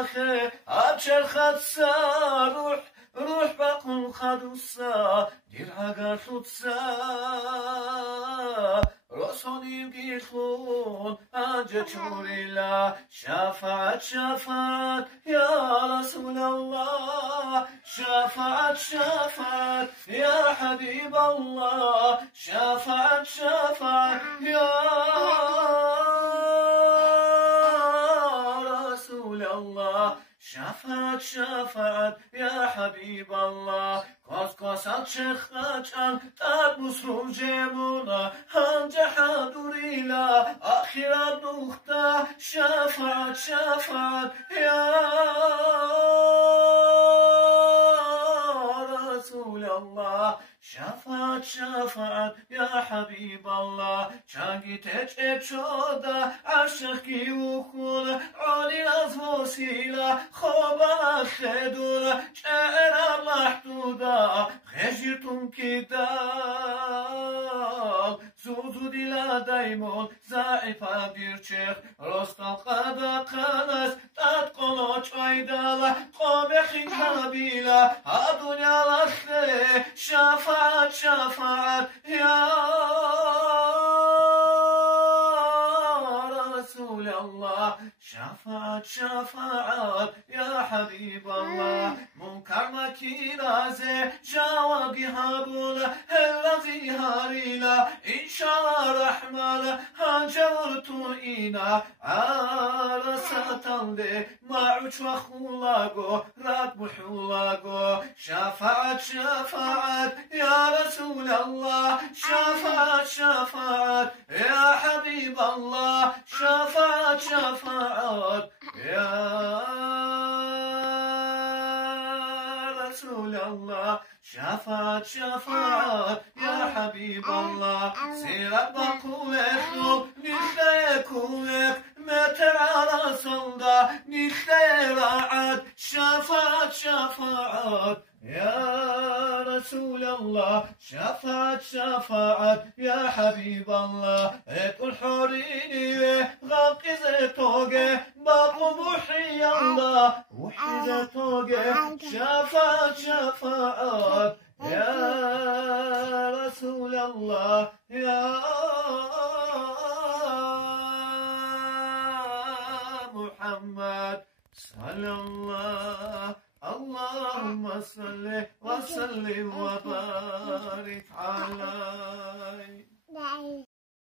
آخه ابچر خدسا روح بقون خدوسا دیر اگر تودسا رسولیم گیرخون انجا چوریلا شفاعت یا رسول الله شفاعت یا حبیب الله شفاعت یا رسول الله شفاعت یا حبیب الله کاس چخچن تبوس رو جمونا هنجا حدوریلا آخرت نختا شفاعت یا رسول الله شفاعت یا حبیب الله چنگی تچه چودا عشق کی و خون عالی از وسیله خواب خدور شعر محدودا خجرتون کی دال زودو دیلا دایمون ضعیفه دیرچخ رستم قدا قنس تد قلوچ ایدالا قوم خین قبیله ها دنیا لخته شفاعت یا رسول الله شفاعت یا حبیب الله منکر مکیرازه جوابی هبول هلزی هاریلا انشاء رحمن هنجور تو اینا عرصتنده معوچ و خولاگو رد بحولاگو شفاعت یا رسول الله شفاعت یا حبیب الله شفاعت یا رسول الله شفاعت یا حبیب الله سیرت بقولك نیخته کولك متر رسولده نیخته راعد شفاعت يا رسول الله شفاعت يا حبيب الله اتقل حوريني غاقز توقع باقو محي الله وحيد توقع شفاعت يا رسول الله يا محمد صلى الله اللهم صل وسلم وبارك